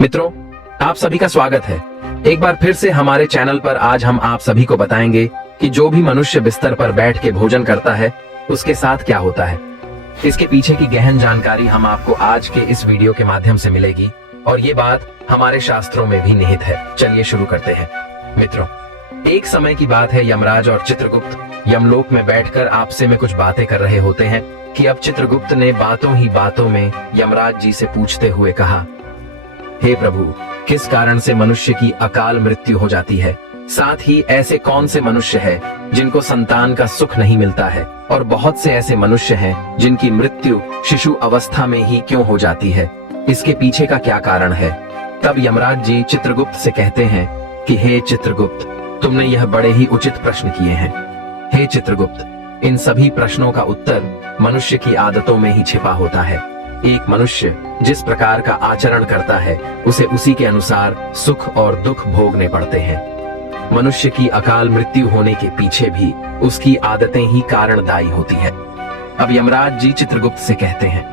मित्रों, आप सभी का स्वागत है एक बार फिर से हमारे चैनल पर। आज हम आप सभी को बताएंगे कि जो भी मनुष्य बिस्तर पर बैठ के भोजन करता है उसके साथ क्या होता है। इसके पीछे की गहन जानकारी हम आपको आज के इस वीडियो के माध्यम से मिलेगी और ये बात हमारे शास्त्रों में भी निहित है। चलिए शुरू करते हैं। मित्रों, एक समय की बात है, यमराज और चित्रगुप्त यमलोक में बैठकर आपसे में कुछ बातें कर रहे होते हैं कि अब चित्रगुप्त ने बातों ही बातों में यमराज जी से पूछते हुए कहा, हे प्रभु, किस कारण से मनुष्य की अकाल मृत्यु हो जाती है? साथ ही ऐसे कौन से मनुष्य हैं जिनको संतान का सुख नहीं मिलता है और बहुत से ऐसे मनुष्य हैं जिनकी मृत्यु शिशु अवस्था में ही क्यों हो जाती है? इसके पीछे का क्या कारण है? तब यमराज जी चित्रगुप्त से कहते हैं कि हे चित्रगुप्त, तुमने यह बड़े ही उचित प्रश्न किए हैं। हे चित्रगुप्त, इन सभी प्रश्नों का उत्तर मनुष्य की आदतों में ही छिपा होता है। एक मनुष्य जिस प्रकार का आचरण करता है उसे उसी के अनुसार सुख और दुख भोगने पड़ते हैं। मनुष्य की अकाल मृत्यु होने के पीछे भी उसकी आदतें ही कारणदायी होती है। अब यमराज जी चित्रगुप्त से कहते हैं,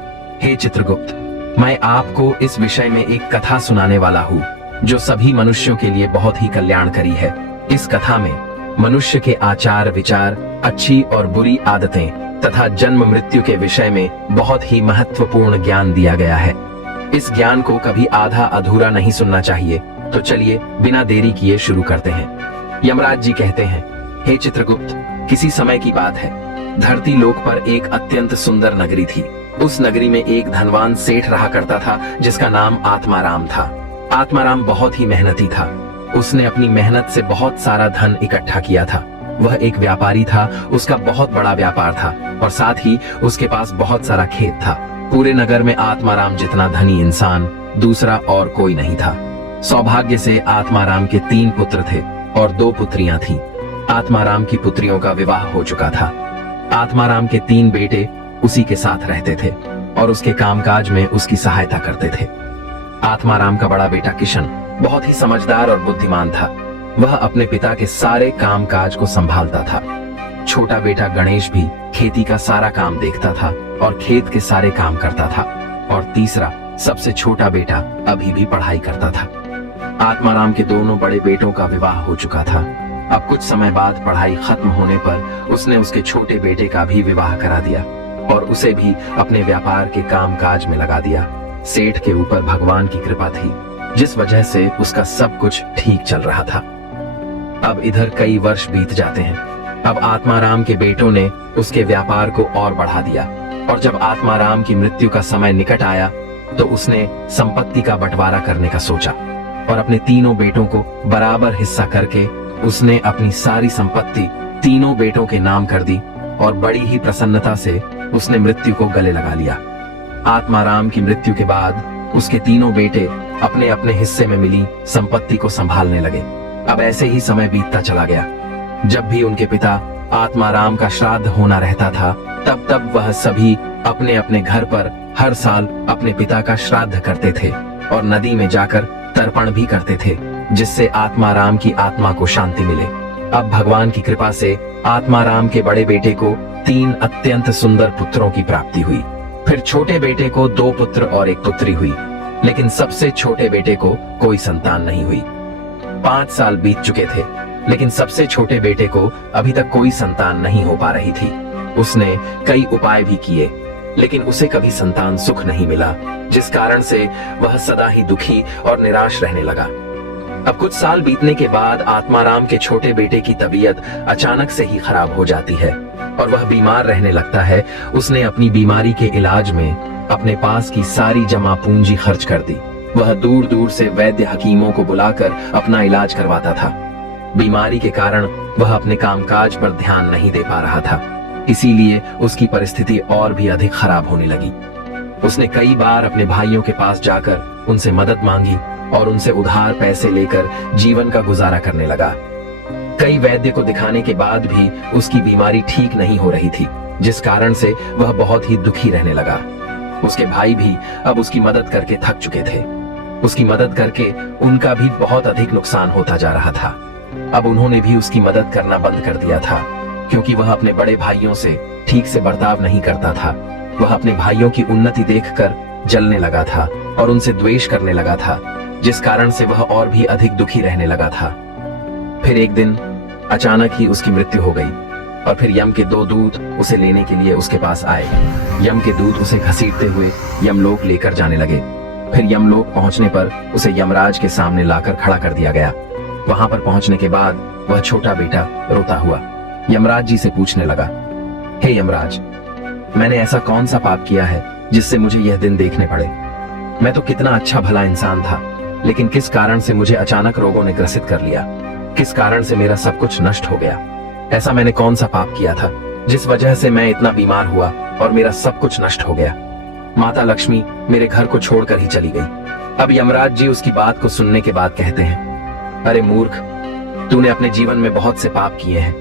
हे चित्रगुप्त, मैं आपको इस विषय में एक कथा सुनाने वाला हूँ जो सभी मनुष्यों के लिए बहुत ही कल्याणकारी है। इस कथा में मनुष्य के आचार विचार, अच्छी और बुरी आदतें तथा जन्म मृत्यु के विषय में बहुत ही महत्वपूर्ण ज्ञान दिया गया है। इस ज्ञान को कभी आधा अधूरा नहीं सुनना चाहिए। तो चलिए बिना देरी किए शुरू करते हैं। यमराज जी कहते हैं, हे चित्रगुप्त, किसी समय की बात है, धरती लोक पर एक अत्यंत सुंदर नगरी थी। उस नगरी में एक धनवान सेठ रहा करता था जिसका नाम आत्माराम था। आत्माराम बहुत ही मेहनती था। उसने अपनी मेहनत से बहुत सारा धन इकट्ठा किया था। वह एक व्यापारी था, उसका बहुत बड़ा व्यापार था और साथ ही उसके पास बहुत सारा खेत था। पूरे नगर में आत्माराम जितना धनी इंसान दूसरा और कोई नहीं था। सौभाग्य से आत्माराम के 3 पुत्र थे और 2 पुत्रियां थीं। आत्माराम की पुत्रियों का विवाह हो चुका था। आत्माराम के 3 बेटे उसी के साथ रहते थे और उसके कामकाज में उसकी सहायता करते थे। आत्माराम का बड़ा बेटा किशन बहुत ही समझदार और बुद्धिमान था। वह अपने पिता के सारे कामकाज को संभालता था। छोटा बेटा गणेश भी खेती का सारा काम देखता था और खेत के सारे काम करता था। और तीसरा सबसे छोटा बेटा अभी भी पढ़ाई करता था। आत्माराम के दोनों बड़े बेटों का विवाह हो चुका था। अब कुछ समय बाद पढ़ाई खत्म होने पर उसने उसके छोटे बेटे का भी विवाह करा दिया और उसे भी अपने व्यापार के कामकाज में लगा दिया। सेठ के ऊपर भगवान की कृपा थी जिस वजह से उसका सब कुछ ठीक चल रहा था। अब इधर कई वर्ष बीत जाते हैं। अब आत्माराम के बेटों ने उसके व्यापार को और बढ़ा दिया और जब आत्माराम की मृत्यु का समय निकट आया तो उसने संपत्ति का बंटवारा करने का सोचा और अपने तीनों बेटों को बराबर हिस्सा करके उसने अपनी सारी संपत्ति तीनों बेटों के नाम कर दी और बड़ी ही प्रसन्नता से उसने मृत्यु को गले लगा लिया। आत्माराम की मृत्यु के बाद उसके तीनों बेटे अपने अपने हिस्से में मिली संपत्ति को संभालने लगे। अब ऐसे ही समय बीतता चला गया। जब भी उनके पिता आत्माराम का श्राद्ध होना रहता था तब वह सभी अपने अपने घर पर हर साल अपने पिता का श्राद्ध करते थे और नदी में जाकर तर्पण भी करते थे जिससे आत्माराम की आत्मा को शांति मिले। अब भगवान की कृपा से आत्माराम के बड़े बेटे को 3 अत्यंत सुंदर पुत्रों की प्राप्ति हुई। फिर छोटे बेटे को 2 पुत्र और 1 पुत्री हुई, लेकिन सबसे छोटे बेटे को कोई संतान नहीं हुई। 5 साल बीत चुके थे लेकिन सबसे छोटे बेटे को अभी तक कोई संतान नहीं हो पा रही थी। उसने कई उपाय भी किए लेकिन उसे कभी संतान सुख नहीं मिला, जिस कारण से वह सदा ही दुखी और निराश रहने लगा। अब कुछ साल बीतने के बाद आत्माराम के छोटे बेटे की तबीयत अचानक से ही खराब हो जाती है और वह बीमार रहने लगता है। उसने अपनी बीमारी के इलाज में अपने पास की सारी जमा पूंजी खर्च कर दी। वह दूर दूर से वैद्य हकीमों को बुलाकर अपना इलाज करवाता था। बीमारी के कारण वह अपने कामकाज पर ध्यान नहीं दे पा रहा था, इसीलिए उसकी परिस्थिति और भी अधिक खराब होने लगी। उसने कई बार अपने भाइयों के पास जाकर उनसे मदद मांगी और उनसे उधार पैसे लेकर जीवन का गुजारा करने लगा। कई वैद्य को दिखाने के बाद भी उसकी बीमारी ठीक नहीं हो रही थी, जिस कारण से वह बहुत ही दुखी रहने लगा। उसके भाई भी अब उसकी मदद करके थक चुके थे। उसकी मदद करके उनका भी बहुत अधिक नुकसान होता जा रहा था। अब उन्होंने भी उसकी मदद करना बंद कर दिया था क्योंकि वह अपने बड़े भाइयों से ठीक से बर्ताव नहीं करता था। वह अपने भाइयों की उन्नति देखकर जलने लगा था और उनसे द्वेष करने लगा था, जिस कारण से वह और भी अधिक दुखी रहने लगा था। फिर एक दिन अचानक ही उसकी मृत्यु हो गई और फिर यम के 2 दूत उसे लेने के लिए उसके पास आए। यम के दूत उसे घसीटते हुए यमलोक लेकर जाने लगे। फिर यमलोक पहुंचने पर उसे यमराज के सामने लाकर खड़ा कर दिया गया। वहां पर पहुंचने के बाद वह छोटा बेटा रोता हुआ यमराज जी से पूछने लगा, हे यमराज, मैंने ऐसा कौन सा पाप किया है जिससे मुझे यह दिन देखने पड़े? मैं तो कितना अच्छा भला इंसान था, लेकिन किस कारण से मुझे अचानक रोगों ने ग्रसित कर लिया? किस कारण से मेरा सब कुछ नष्ट हो गया? ऐसा मैंने कौन सा पाप किया था जिस वजह से मैं इतना बीमार हुआ और मेरा सब कुछ नष्ट हो गया? माता लक्ष्मी मेरे घर को छोड़कर ही चली गई। अब यमराज जी उसकी बात को सुनने के बाद कहते हैं, अरे मूर्ख, तूने अपने जीवन में बहुत से पाप किए हैं।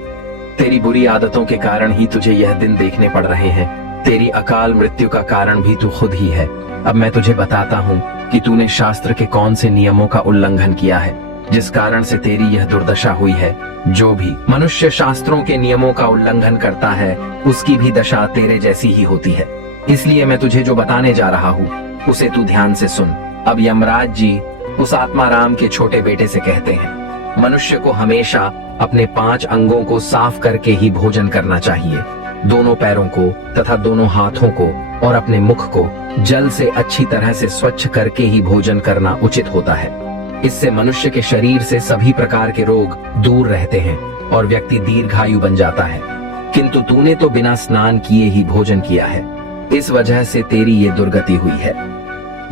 तेरी बुरी आदतों के कारण ही तुझे यह दिन देखने पड़ रहे हैं। तेरी अकाल मृत्यु का कारण भी तू खुद ही है। अब मैं तुझे बताता हूँ कि तूने शास्त्र के कौन से नियमों का उल्लंघन किया है जिस कारण से तेरी यह दुर्दशा हुई है। जो भी मनुष्य शास्त्रों के नियमों का उल्लंघन करता है उसकी भी दशा तेरे जैसी ही होती है। इसलिए मैं तुझे जो बताने जा रहा हूँ उसे तू ध्यान से सुन। अब यमराज जी उस आत्माराम के छोटे बेटे से कहते हैं, मनुष्य को हमेशा अपने 5 अंगों को साफ करके ही भोजन करना चाहिए। दोनों पैरों को तथा दोनों हाथों को और अपने मुख को जल से अच्छी तरह से स्वच्छ करके ही भोजन करना उचित होता है। इससे मनुष्य के शरीर से सभी प्रकार के रोग दूर रहते हैं और व्यक्ति दीर्घायु बन जाता है। किंतु तूने तो बिना स्नान किए ही भोजन किया है, इस वजह से तेरी ये दुर्गति हुई है।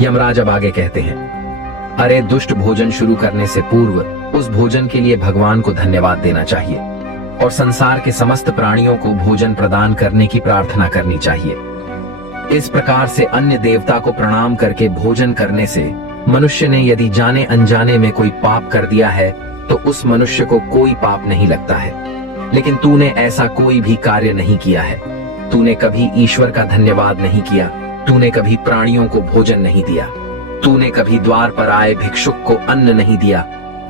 यमराज अब आगे कहते हैं, अरे दुष्ट, भोजन शुरू करने से पूर्व उस भोजन के लिए भगवान को धन्यवाद देना चाहिए और संसार के समस्त प्राणियों को भोजन प्रदान करने की प्रार्थना करनी चाहिए। इस प्रकार से अन्य देवता को प्रणाम करके भोजन करने से मनुष्य ने यदि जाने अनजाने में कोई पाप कर दिया है तो उस मनुष्य को कोई पाप नहीं लगता है। लेकिन तूने ऐसा कोई भी कार्य नहीं किया है। तूने कभी ईश्वर का धन्यवाद नहीं किया, तूने कभी प्राणियों को भोजन नहीं दिया, तूने कभी द्वार पर आए भिक्षुक को अन्न नहीं दिया।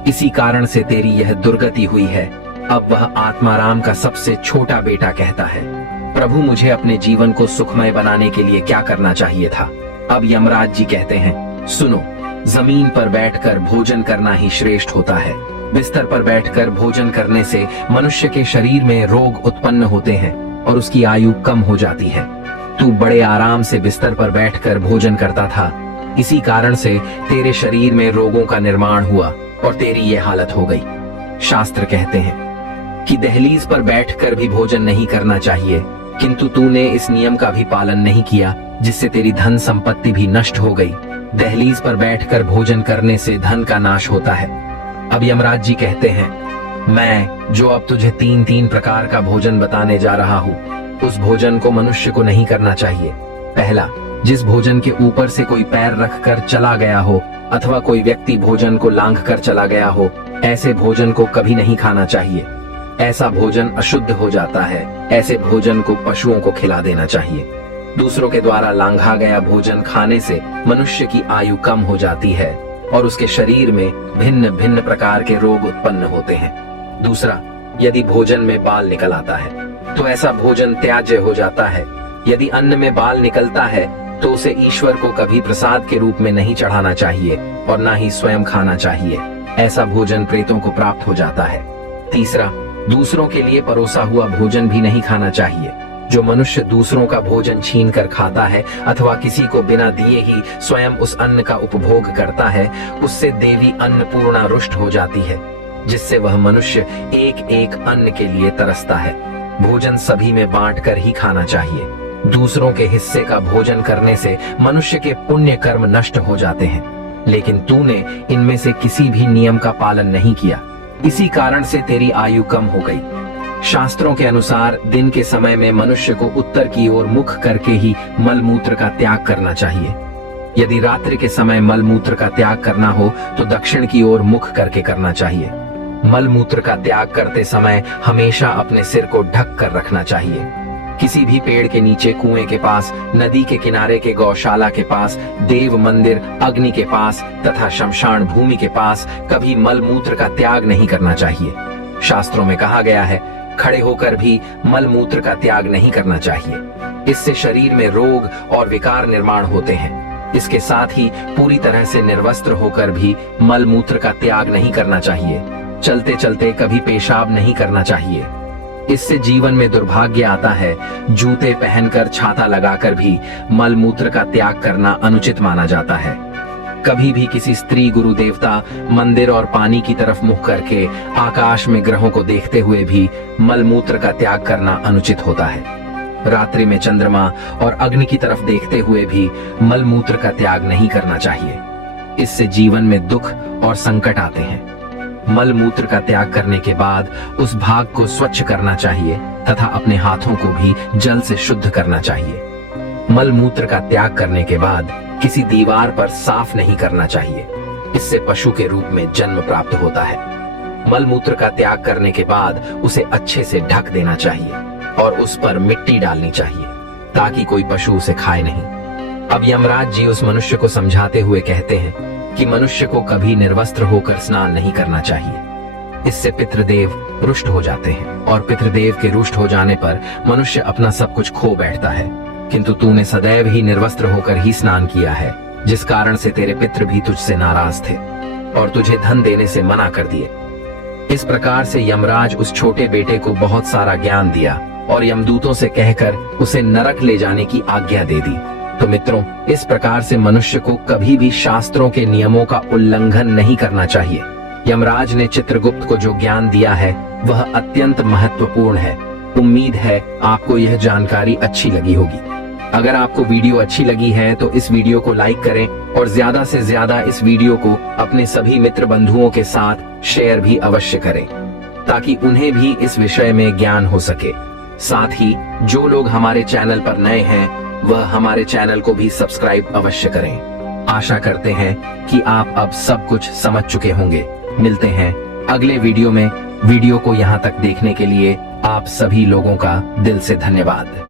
इसी कारण से तेरी यह दुर्गति हुई है। अब वह आत्माराम का सबसे छोटा बेटा कहता है, प्रभु, मुझे अपने जीवन को सुखमय बनाने के लिए क्या करना चाहिए था? अब यमराज जी कहते हैं, सुनो, जमीन पर बैठकर भोजन करना ही श्रेष्ठ होता है। बिस्तर पर बैठकर भोजन करने से मनुष्य के शरीर में रोग उत्पन्न होते हैं और उसकी आयु कम हो जाती है। तू बड़े आराम से बिस्तर पर बैठकर भोजन करता था, इसी कारण से तेरे शरीर में रोगों का निर्माण हुआ और तेरी ये हालत हो गई। शास्त्र कहते हैं कि दहलीज पर बैठकर भी भोजन नहीं करना चाहिए, किंतु तूने इस नियम का भी पालन नहीं किया, जिससे तेरी धन संपत्ति भी नष्ट हो गई। दहलीज पर बैठकर भोजन करने से धन का नाश होता है। अब यमराज जी कहते हैं, मैं जो अब तुझे 3 प्रकार का भोजन बताने जा रहा हूँ, उस भोजन को मनुष्य को नहीं करना चाहिए। पहला, जिस भोजन के ऊपर से कोई पैर रखकर चला गया हो अथवा कोई व्यक्ति भोजन को लांघ कर चला गया हो, ऐसे भोजन को कभी नहीं खाना चाहिए। ऐसा भोजन अशुद्ध हो जाता है। ऐसे भोजन को पशुओं को खिला देना चाहिए। दूसरों के द्वारा लांघा गया भोजन खाने से मनुष्य की आयु कम हो जाती है और उसके शरीर में भिन्न भिन्न प्रकार के रोग उत्पन्न होते हैं। दूसरा, यदि भोजन में बाल निकल आता है तो ऐसा भोजन त्याज्य हो जाता है। यदि अन्न में बाल निकलता है तो उसे ईश्वर को कभी प्रसाद के रूप में नहीं चढ़ाना चाहिए और ना ही स्वयं खाना चाहिए। ऐसा भोजन प्रेतों को प्राप्त हो जाता है। तीसरा, दूसरों के लिए परोसा हुआ भोजन भी नहीं खाना चाहिए। जो मनुष्य दूसरों का भोजन छीन कर खाता है अथवा किसी को बिना दिए ही स्वयं उस अन्न का उपभोग करता है, उससे देवी अन्नपूर्णा रुष्ट हो जाती है, जिससे वह मनुष्य एक एक अन्न के लिए तरसता है। भोजन सभी में बांटकर ही खाना चाहिए। दूसरों के हिस्से का भोजन करने से मनुष्य के पुण्य कर्म नष्ट हो जाते हैं, लेकिन तूने इनमें से किसी भी नियम का पालन नहीं किया। इसी कारण से तेरी आयु कम हो गई। शास्त्रों के अनुसार दिन के समय में मनुष्य को उत्तर की ओर मुख करके ही मलमूत्र का त्याग करना चाहिए। यदि रात्रि के समय मलमूत्र का त्याग करना हो तो दक्षिण की ओर मुख करके करना चाहिए। मलमूत्र का त्याग करते समय हमेशा अपने सिर को ढक कर रखना चाहिए। किसी भी पेड़ के नीचे, कुएं के पास, नदी के किनारे के गौशाला के पास, देव मंदिर, अग्नि के पास तथा शमशान भूमि के पास कभी मलमूत्र का त्याग नहीं करना चाहिए। शास्त्रों में कहा गया है, खड़े होकर भी मलमूत्र का त्याग नहीं करना चाहिए। इससे शरीर में रोग और विकार निर्माण होते हैं। इसके साथ ही पूरी तरह से निर्वस्त्र होकर भी मल मूत्र का त्याग नहीं करना चाहिए। चलते चलते कभी पेशाब नहीं करना चाहिए। इससे जीवन में दुर्भाग्य आता है। जूते पहनकर, छाता लगाकर भी मल मूत्र का त्याग करना अनुचित माना जाता है। कभी भी किसी स्त्री, गुरु देवता, मंदिर और पानी की तरफ मुख करके आकाश में ग्रहों को देखते हुए भी मल मूत्र का त्याग करना अनुचित होता है। रात्रि में चंद्रमा और अग्नि की तरफ देखते हुए भी मल मूत्र का त्याग नहीं करना चाहिए। इससे जीवन में दुख और संकट आते हैं। मल मूत्र का त्याग करने के बाद उस भाग को स्वच्छ करना चाहिए तथा अपने हाथों को भी जल से शुद्ध करना चाहिए। मल मूत्र का त्याग करने के बाद किसी दीवार पर साफ नहीं करना चाहिए। इससे पशु के रूप में जन्म प्राप्त होता है। मल मूत्र का त्याग करने के बाद उसे अच्छे से ढक देना चाहिए और उस पर मिट्टी डालनी चाहिए ताकि कोई पशु उसे खाए नहीं। अब यमराज जी उस मनुष्य को समझाते हुए कहते हैं कि मनुष्य को कभी निर्वस्त्र होकर स्नान नहीं करना चाहिए। इससे पितृदेव रुष्ट हो जाते हैं और पितृदेव के रुष्ट हो जाने पर मनुष्य अपना सब कुछ खो बैठता है। किंतु तूने सदैव ही निर्वस्त्र होकर ही स्नान किया है, जिस कारण से तेरे पितृ भी तुझसे नाराज थे और तुझे धन देने से मना कर दिए। इस प्रकार से यमराज उस छोटे बेटे को बहुत सारा ज्ञान दिया और यमदूतों से कहकर उसे नरक ले जाने की आज्ञा दे दी। तो मित्रों, इस प्रकार से मनुष्य को कभी भी शास्त्रों के नियमों का उल्लंघन नहीं करना चाहिए। यमराज ने चित्रगुप्त को जो ज्ञान दिया है वह अत्यंत महत्वपूर्ण है। उम्मीद है आपको यह जानकारी अच्छी लगी होगी। अगर आपको वीडियो अच्छी लगी है तो इस वीडियो को लाइक करें और ज्यादा से ज्यादा इस वीडियो को अपने सभी मित्र बंधुओं के साथ शेयर भी अवश्य करें ताकि उन्हें भी इस विषय में ज्ञान हो सके। साथ ही जो लोग हमारे चैनल पर नए हैं वह हमारे चैनल को भी सब्सक्राइब अवश्य करें। आशा करते हैं कि आप अब सब कुछ समझ चुके होंगे। मिलते हैं अगले वीडियो में। वीडियो को यहाँ तक देखने के लिए आप सभी लोगों का दिल से धन्यवाद।